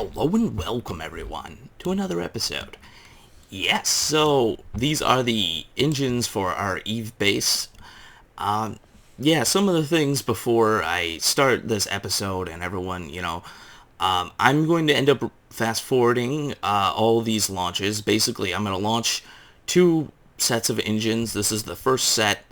Hello and welcome everyone to another episode. Yes, so these are the engines for our Eve base. Yeah, some of the things before I start this episode and everyone, I'm going to end up fast forwarding all these launches. Basically, I'm going to launch two sets of engines. This is the first set,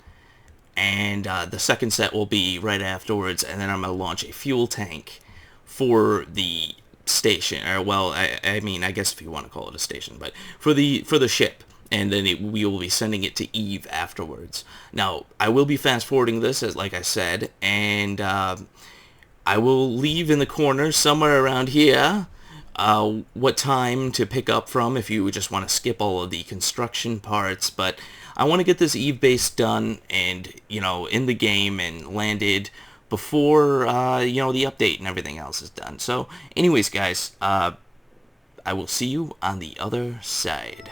and the second set will be right afterwards, and then I'm going to launch a fuel tank for the station, or well, I mean, I guess if you want to call it a station, but for the ship, and then we will be sending it to Eve afterwards. Now, I will be fast forwarding this, as like I said, and I will leave in the corner somewhere around here what time to pick up from if you just want to skip all of the construction parts, but I want to get this Eve base done and, in the game and landed before, the update and everything else is done. So, anyways, guys, I will see you on the other side.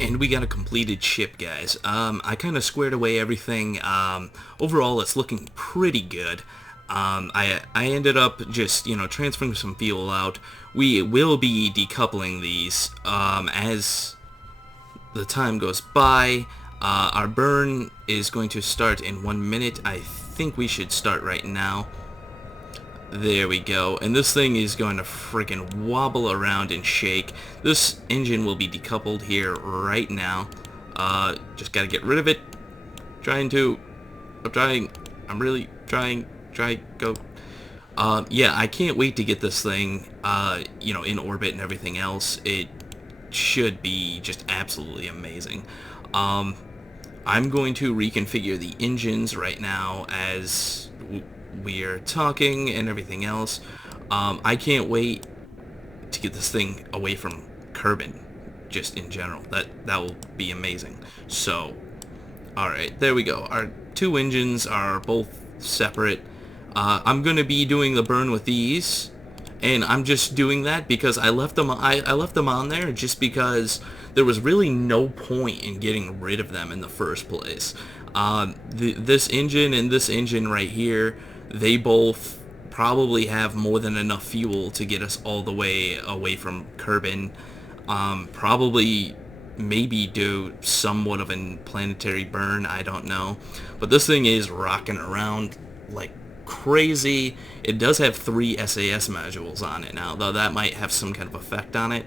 And we got a completed ship, guys. I kind of squared away everything. Overall, it's looking pretty good. I ended up just, transferring some fuel out. We will be decoupling these as the time goes by. Our burn is going to start in 1 minute. I think we should start right now. There we go. And this thing is going to freaking wobble around and shake. This engine will be decoupled here right now. Just gotta get rid of it. I'm really trying, go. Yeah, I can't wait to get this thing, in orbit and everything else. It should be just absolutely amazing. I'm going to reconfigure the engines right now as we're talking and everything else. I can't wait to get this thing away from Kerbin, just in general. That will be amazing. So, alright, there we go. Our two engines are both separate. I'm going to be doing the burn with these, and I'm just doing that because I left them on there just because there was really no point in getting rid of them in the first place. This engine and this engine right here, they both probably have more than enough fuel to get us all the way away from Kerbin. Probably maybe do somewhat of a planetary burn, I don't know. But this thing is rocking around like crazy. It does have 3 SAS modules on it now, though that might have some kind of effect on it.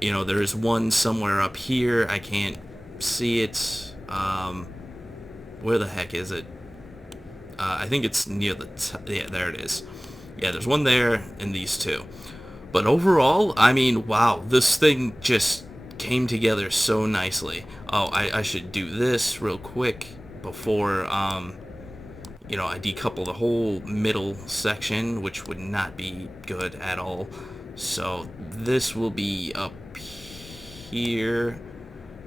There's one somewhere up here. I can't see it. Where the heck is it? I think it's near the yeah, there it is. Yeah, there's one there and these two. But overall, I mean, wow, this thing just came together so nicely. Oh, I should do this real quick before, I decouple the whole middle section, which would not be good at all. So this will be up here.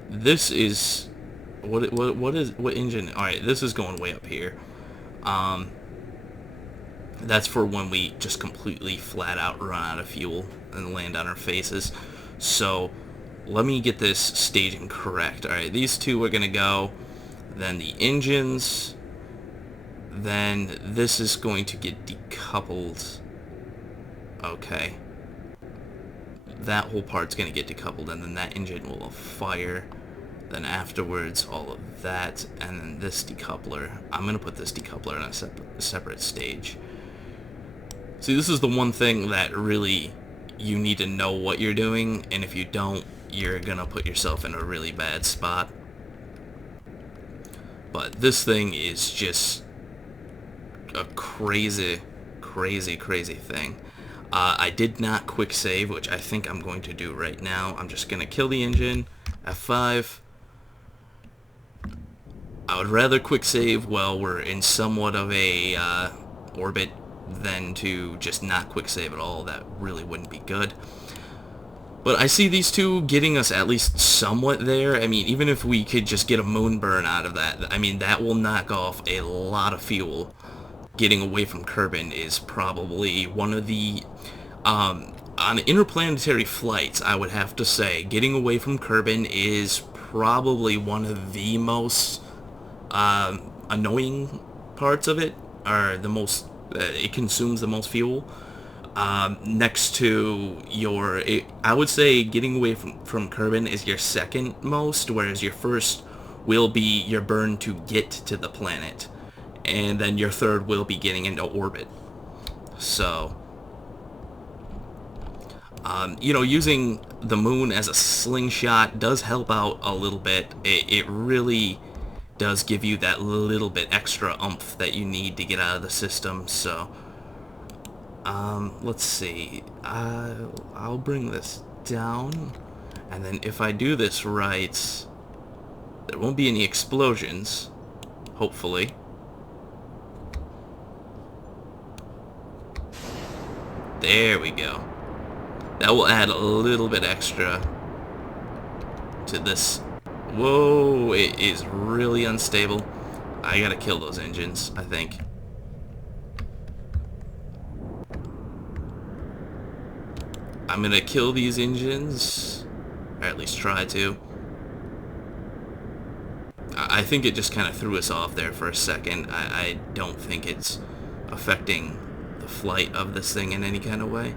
This is what engine? All right, this is going way up here. That's for when we just completely flat out run out of fuel and land on our faces. So let me get this staging correct. All right, these two are gonna go, then the engines, then this is going to get decoupled. Okay, that whole part's gonna get decoupled, and then that engine will fire. Then afterwards, all of that, and then this decoupler. I'm gonna put this decoupler in a separate stage. See, this is the one thing that really you need to know what you're doing, and if you don't, you're gonna put yourself in a really bad spot. But this thing is just a crazy thing. I did not quick save, which I think I'm going to do right now. I'm just gonna kill the engine, F5. I would rather quick save while we're in somewhat of a orbit than to just not quick save at all. That really wouldn't be good. But I see these two getting us at least somewhat there. I mean, even if we could just get a moon burn out of that, I mean, that will knock off a lot of fuel. Getting away from Kerbin is probably one of the... on interplanetary flights, I would have to say, getting away from Kerbin is probably one of the most annoying parts of it, or the most... it consumes the most fuel. Next to your... I would say getting away from Kerbin is your second most, whereas your first will be your burn to get to the planet. And then your third will be getting into orbit. So, using the moon as a slingshot does help out a little bit. It really does give you that little bit extra oomph that you need to get out of the system. So, let's see. I'll bring this down, and then if I do this right, there won't be any explosions, hopefully. There we go. That will add a little bit extra to this. Whoa, it is really unstable. I gotta kill those engines, I think. I'm gonna kill these engines, or at least try to. I think it just kind of threw us off there for a second. I don't think it's affecting the flight of this thing in any kind of way.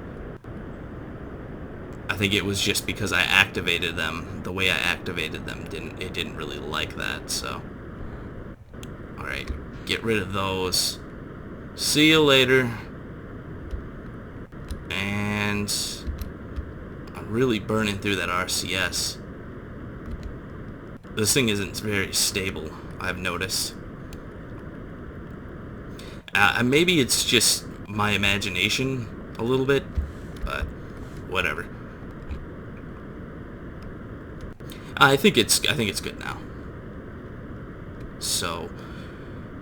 I think it was just because I activated them. The way I activated them didn't really like that, so. Alright, get rid of those. See you later. And I'm really burning through that RCS. This thing isn't very stable, I've noticed. Maybe it's just my imagination a little bit, but whatever. I think it's good now. So,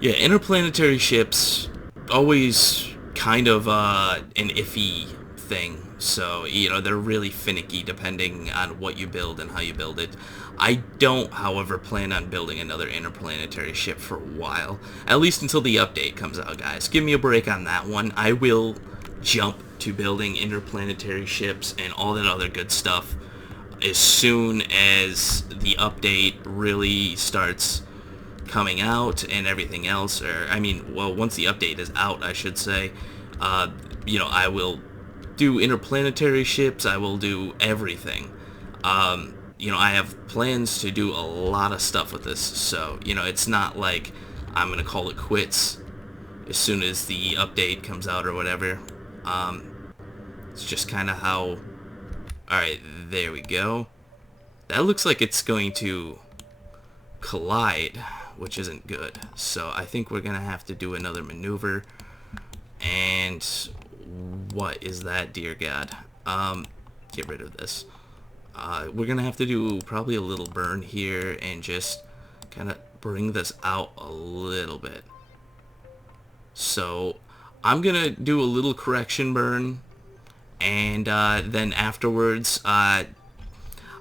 yeah, interplanetary ships always kind of an iffy thing. So, you know, they're really finicky depending on what you build and how you build it. I don't, however, plan on building another interplanetary ship for a while. At least until the update comes out, guys. Give me a break on that one. I will jump to building interplanetary ships and all that other good stuff as soon as the update really starts coming out and everything else. Or, I mean, well, once the update is out, I should say. You know, I will do interplanetary ships. I will do everything. You know, I have plans to do a lot of stuff with this, so, you know, it's not like I'm gonna call it quits as soon as the update comes out or whatever. It's just kind of how... Alright, there we go. That looks like it's going to collide, which isn't good. So I think we're gonna have to do another maneuver. And what is that, dear God? Get rid of this. We're gonna have to do probably a little burn here and just kind of bring this out a little bit. So I'm gonna do a little correction burn, and then afterwards I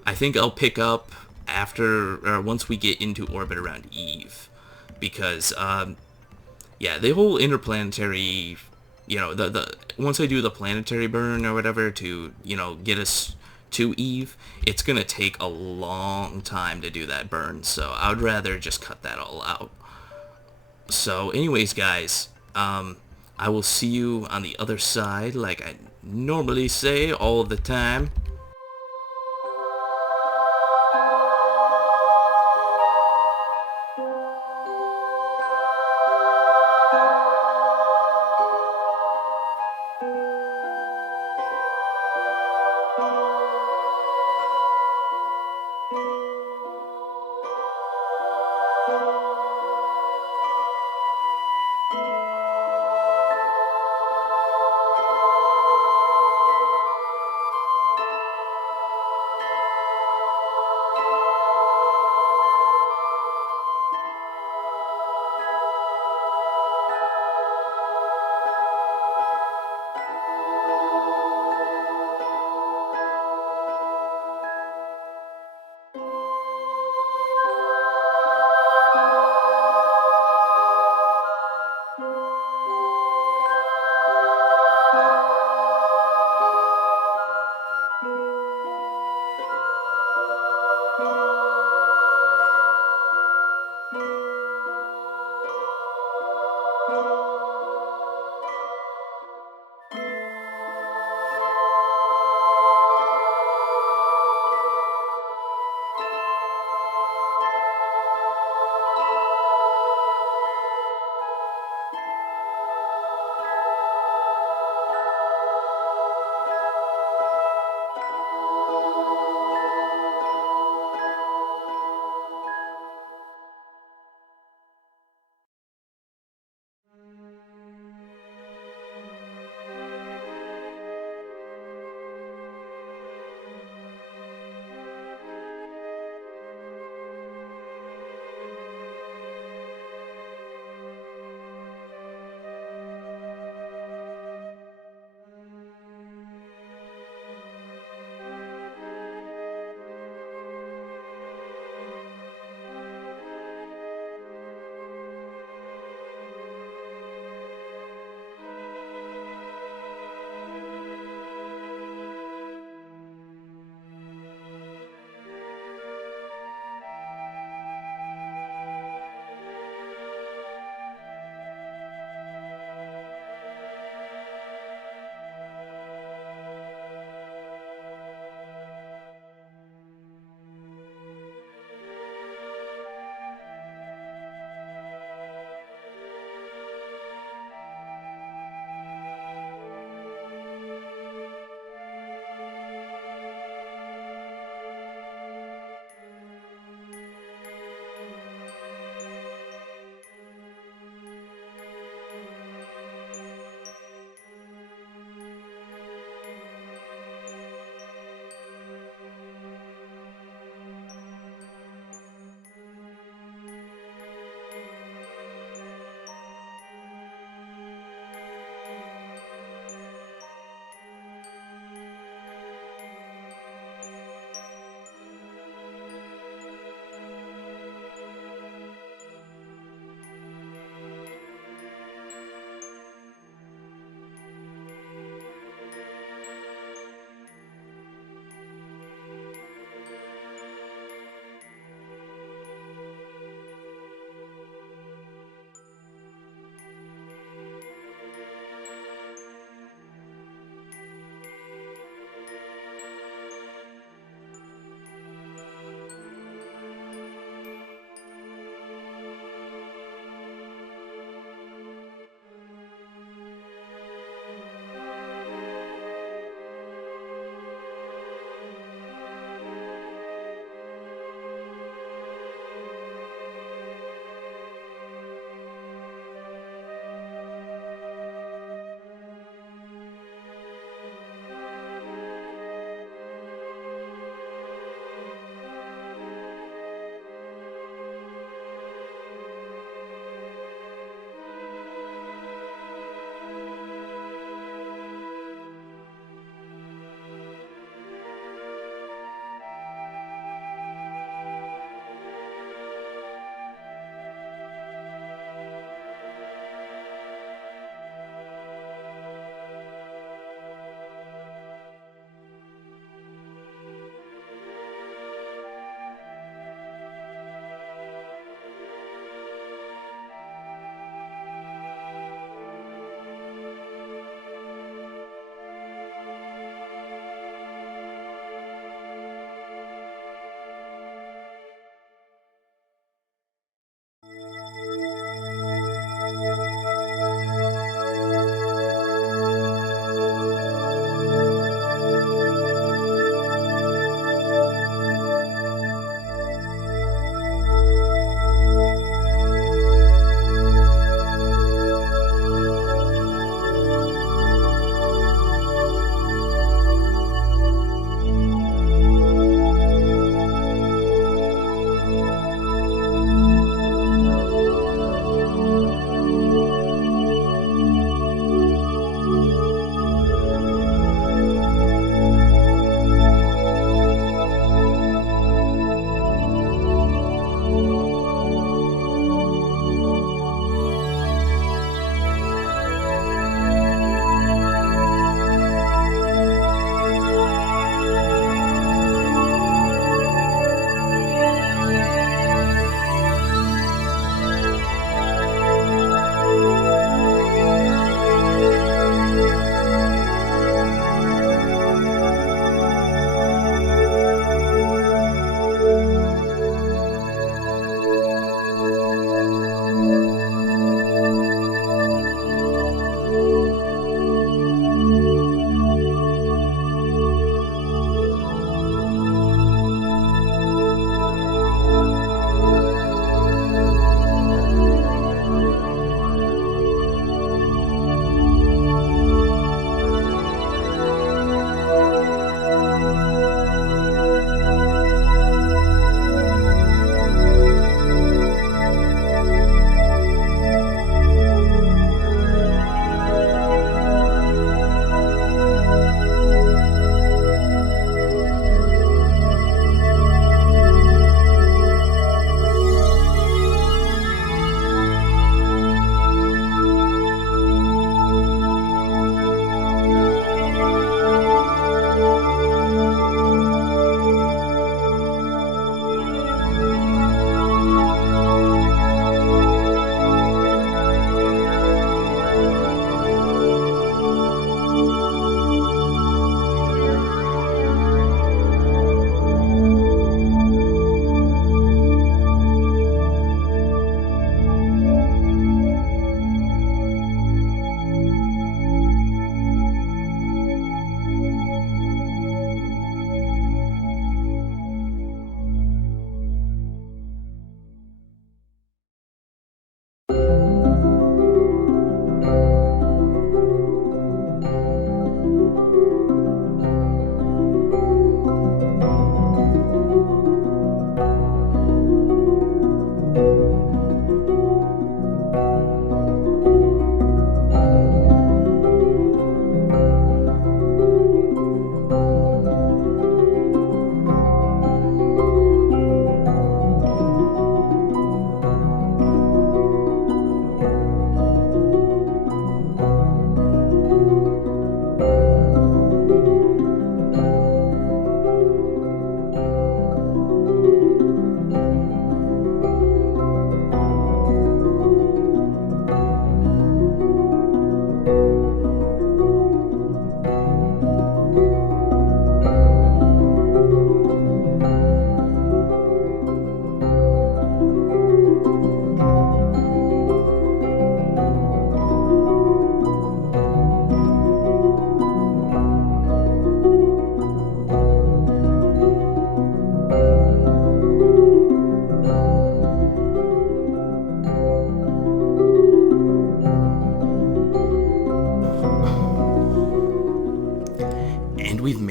think I'll pick up after once we get into orbit around Eve, because yeah, the whole interplanetary, you know, the once I do the planetary burn or whatever to, you know, get us to Eve, it's gonna take a long time to do that burn, so I would rather just cut that all out. So anyways, guys, I will see you on the other side like I normally say all the time.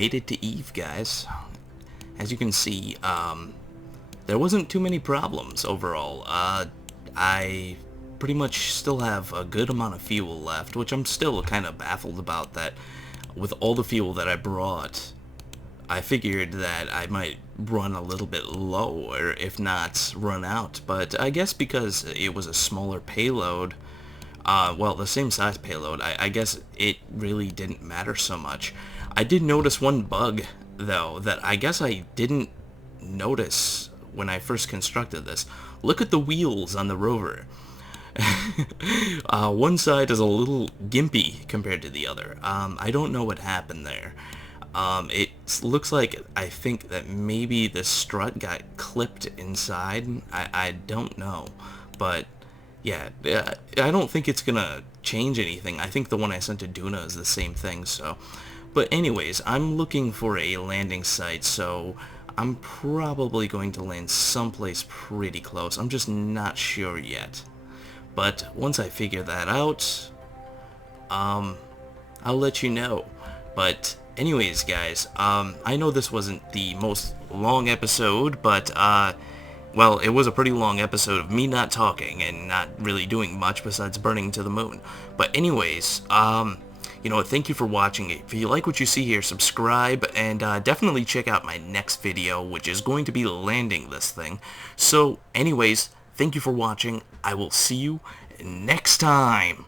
made it to Eve, guys. As you can see, there wasn't too many problems overall. I pretty much still have a good amount of fuel left, which I'm still kind of baffled about that. With all the fuel that I brought, I figured that I might run a little bit low, or if not, run out. But I guess because it was a smaller payload, well, the same size payload, I guess it really didn't matter so much. I did notice one bug, though, that I guess I didn't notice when I first constructed this. Look at the wheels on the rover. One side is a little gimpy compared to the other. I don't know what happened there. It looks like, I think that maybe the strut got clipped inside. I don't know. But, yeah, I don't think it's gonna change anything. I think the one I sent to Duna is the same thing, so. But anyways, I'm looking for a landing site, so I'm probably going to land someplace pretty close. I'm just not sure yet. But once I figure that out, I'll let you know. But anyways, guys, I know this wasn't the most long episode, but, well, it was a pretty long episode of me not talking and not really doing much besides burning to the moon. But anyways, you know what, thank you for watching. If you like what you see here, subscribe, and definitely check out my next video, which is going to be landing this thing. So, anyways, thank you for watching. I will see you next time.